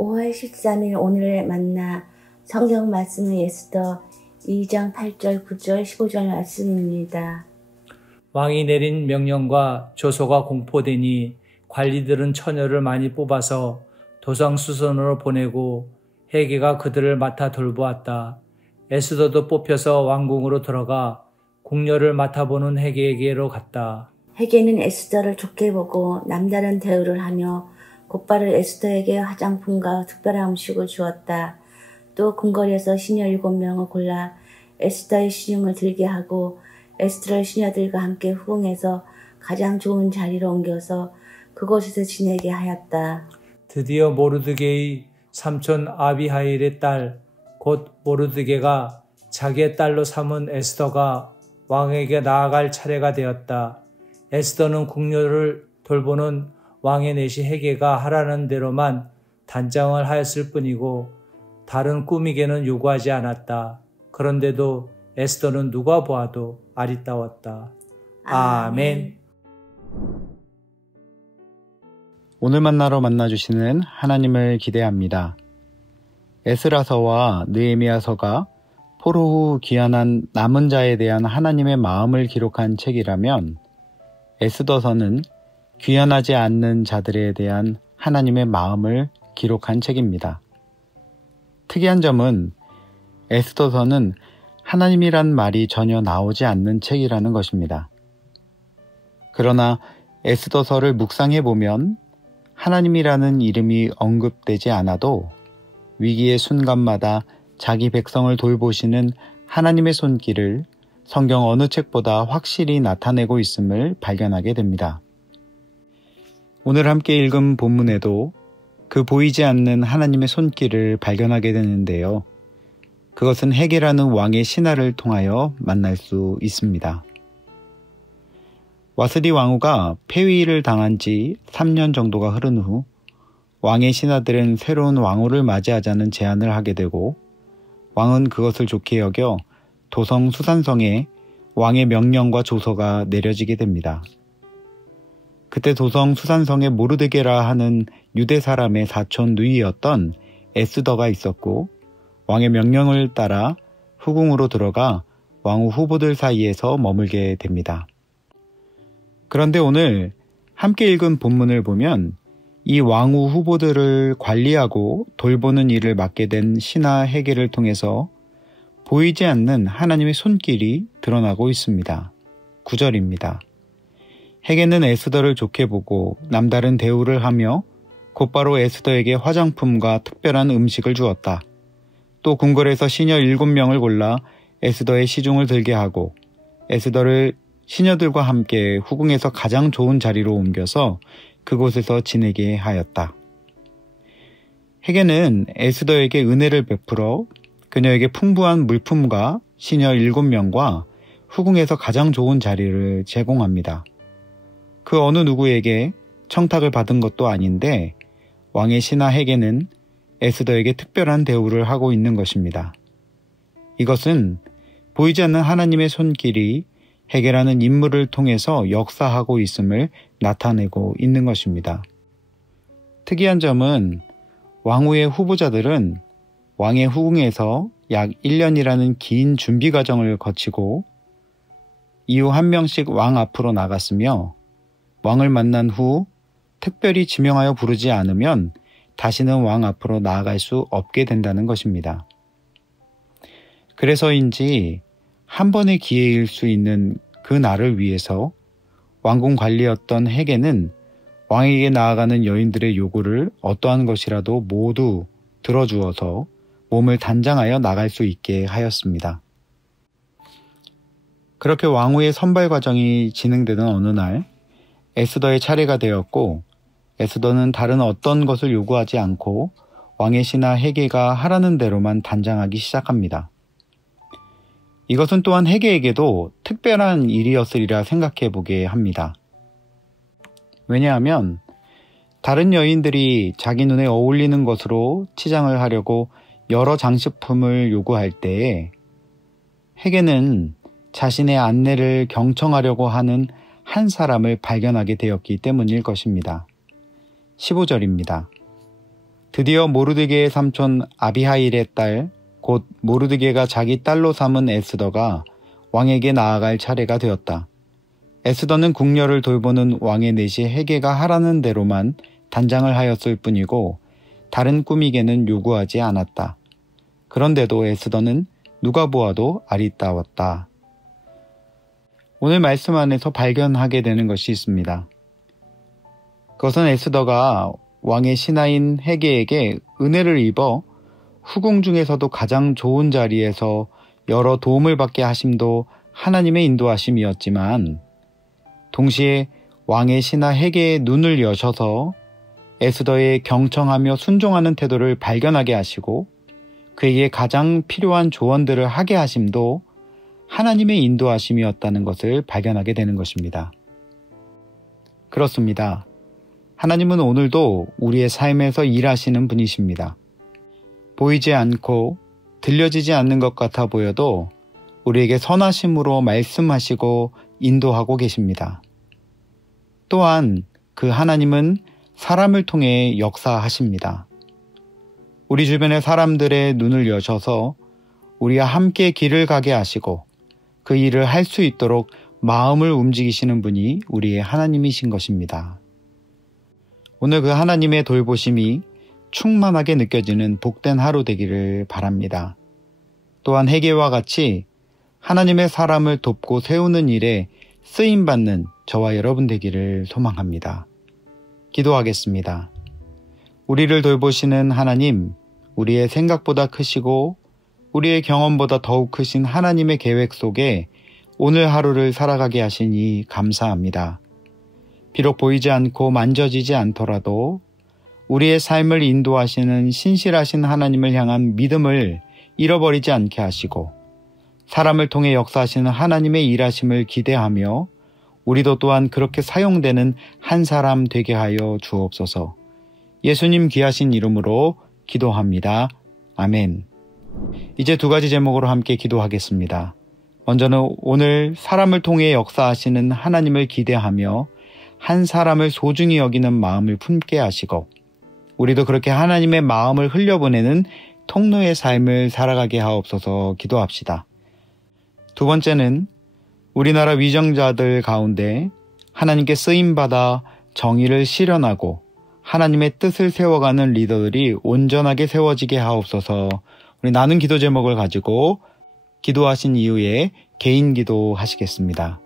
5월 13일 오늘 만나 성경 말씀은 에스더 2장 8절, 9절, 15절 말씀입니다. 왕이 내린 명령과 조서가 공포되니 관리들은 처녀를 많이 뽑아서 도성수선으로 보내고 헤게가 그들을 맡아 돌보았다. 에스더도 뽑혀서 왕궁으로 들어가 궁녀를 맡아보는 헤게에게로 갔다. 헤게는 에스더를 좋게 보고 남다른 대우를 하며 곧바로 에스더에게 화장품과 특별한 음식을 주었다. 또 궁궐에서 시녀 7명을 골라 에스더의 시중을 들게 하고 에스더를 시녀들과 함께 후궁해서 가장 좋은 자리로 옮겨서 그곳에서 지내게 하였다. 드디어 모르드게의 삼촌 아비하일의 딸 곧 모르드게가 자기의 딸로 삼은 에스더가 왕에게 나아갈 차례가 되었다. 에스더는 궁녀를 돌보는 왕의 내시 헤게가 하라는 대로만 단장을 하였을 뿐이고 다른 꾸미개는 요구하지 않았다. 그런데도 에스더는 누가 보아도 아리따웠다. 아멘. 오늘 만나러 만나주시는 하나님을 기대합니다. 에스라서와 느헤미야서가 포로 후 귀환한 남은 자에 대한 하나님의 마음을 기록한 책이라면 에스더서는 귀환하지 않는 자들에 대한 하나님의 마음을 기록한 책입니다. 특이한 점은 에스더서는 하나님이란 말이 전혀 나오지 않는 책이라는 것입니다. 그러나 에스더서를 묵상해보면 하나님이라는 이름이 언급되지 않아도 위기의 순간마다 자기 백성을 돌보시는 하나님의 손길을 성경 어느 책보다 확실히 나타내고 있음을 발견하게 됩니다. 오늘 함께 읽은 본문에도 그 보이지 않는 하나님의 손길을 발견하게 되는데요. 그것은 헤게라는 왕의 신하를 통하여 만날 수 있습니다. 와스디 왕후가 폐위를 당한 지 3년 정도가 흐른 후 왕의 신하들은 새로운 왕후를 맞이하자는 제안을 하게 되고 왕은 그것을 좋게 여겨 도성 수산성에 왕의 명령과 조서가 내려지게 됩니다. 그때 도성 수산성에 모르드게라 하는 유대 사람의 사촌 누이였던 에스더가 있었고 왕의 명령을 따라 후궁으로 들어가 왕후 후보들 사이에서 머물게 됩니다. 그런데 오늘 함께 읽은 본문을 보면 이 왕후 후보들을 관리하고 돌보는 일을 맡게 된 신하 헤게를 통해서 보이지 않는 하나님의 손길이 드러나고 있습니다. 9절입니다. 헤게는 에스더를 좋게 보고 남다른 대우를 하며 곧바로 에스더에게 화장품과 특별한 음식을 주었다. 또 궁궐에서 시녀 7명을 골라 에스더의 시중을 들게 하고 에스더를 시녀들과 함께 후궁에서 가장 좋은 자리로 옮겨서 그곳에서 지내게 하였다. 헤게는 에스더에게 은혜를 베풀어 그녀에게 풍부한 물품과 시녀 7명과 후궁에서 가장 좋은 자리를 제공합니다. 그 어느 누구에게 청탁을 받은 것도 아닌데 왕의 신하 헤게는 에스더에게 특별한 대우를 하고 있는 것입니다. 이것은 보이지 않는 하나님의 손길이 헤게라는 인물을 통해서 역사하고 있음을 나타내고 있는 것입니다. 특이한 점은 왕후의 후보자들은 왕의 후궁에서 약 1년이라는 긴 준비 과정을 거치고 이후 한 명씩 왕 앞으로 나갔으며 왕을 만난 후 특별히 지명하여 부르지 않으면 다시는 왕 앞으로 나아갈 수 없게 된다는 것입니다. 그래서인지 한 번의 기회일 수 있는 그 날을 위해서 왕궁 관리였던 헤게는 왕에게 나아가는 여인들의 요구를 어떠한 것이라도 모두 들어주어서 몸을 단장하여 나갈 수 있게 하였습니다. 그렇게 왕후의 선발 과정이 진행되던 어느 날 에스더의 차례가 되었고 에스더는 다른 어떤 것을 요구하지 않고 왕의 신하 헤게가 하라는 대로만 단장하기 시작합니다. 이것은 또한 헤게에게도 특별한 일이었으리라 생각해 보게 합니다. 왜냐하면 다른 여인들이 자기 눈에 어울리는 것으로 치장을 하려고 여러 장식품을 요구할 때에 헤게는 자신의 안내를 경청하려고 하는 한 사람을 발견하게 되었기 때문일 것입니다. 15절입니다. 드디어 모르드게의 삼촌 아비하일의 딸, 곧 모르드게가 자기 딸로 삼은 에스더가 왕에게 나아갈 차례가 되었다. 에스더는 궁녀를 돌보는 왕의 내시 헤게가 하라는 대로만 단장을 하였을 뿐이고 다른 꾸미개는 요구하지 않았다. 그런데도 에스더는 누가 보아도 아리따웠다. 오늘 말씀 안에서 발견하게 되는 것이 있습니다. 그것은 에스더가 왕의 신하인 헤게에게 은혜를 입어 후궁 중에서도 가장 좋은 자리에서 여러 도움을 받게 하심도 하나님의 인도하심이었지만 동시에 왕의 신하 헤게의 눈을 여셔서 에스더의 경청하며 순종하는 태도를 발견하게 하시고 그에게 가장 필요한 조언들을 하게 하심도 하나님의 인도하심이었다는 것을 발견하게 되는 것입니다. 그렇습니다. 하나님은 오늘도 우리의 삶에서 일하시는 분이십니다. 보이지 않고 들려지지 않는 것 같아 보여도 우리에게 선하심으로 말씀하시고 인도하고 계십니다. 또한 그 하나님은 사람을 통해 역사하십니다. 우리 주변의 사람들의 눈을 여셔서 우리와 함께 길을 가게 하시고 그 일을 할 수 있도록 마음을 움직이시는 분이 우리의 하나님이신 것입니다. 오늘 그 하나님의 돌보심이 충만하게 느껴지는 복된 하루 되기를 바랍니다. 또한 헤게와 같이 하나님의 사람을 돕고 세우는 일에 쓰임받는 저와 여러분 되기를 소망합니다. 기도하겠습니다. 우리를 돌보시는 하나님, 우리의 생각보다 크시고 우리의 경험보다 더욱 크신 하나님의 계획 속에 오늘 하루를 살아가게 하시니 감사합니다. 비록 보이지 않고 만져지지 않더라도 우리의 삶을 인도하시는 신실하신 하나님을 향한 믿음을 잃어버리지 않게 하시고 사람을 통해 역사하시는 하나님의 일하심을 기대하며 우리도 또한 그렇게 사용되는 한 사람 되게 하여 주옵소서. 예수님 귀하신 이름으로 기도합니다. 아멘. 이제 두 가지 제목으로 함께 기도하겠습니다. 먼저는 오늘 사람을 통해 역사하시는 하나님을 기대하며 한 사람을 소중히 여기는 마음을 품게 하시고 우리도 그렇게 하나님의 마음을 흘려보내는 통로의 삶을 살아가게 하옵소서 기도합시다. 두 번째는 우리나라 위정자들 가운데 하나님께 쓰임받아 정의를 실현하고 하나님의 뜻을 세워가는 리더들이 온전하게 세워지게 하옵소서. 우리 나눈 기도 제목을 가지고 기도하신 이후에 개인 기도 하시겠습니다.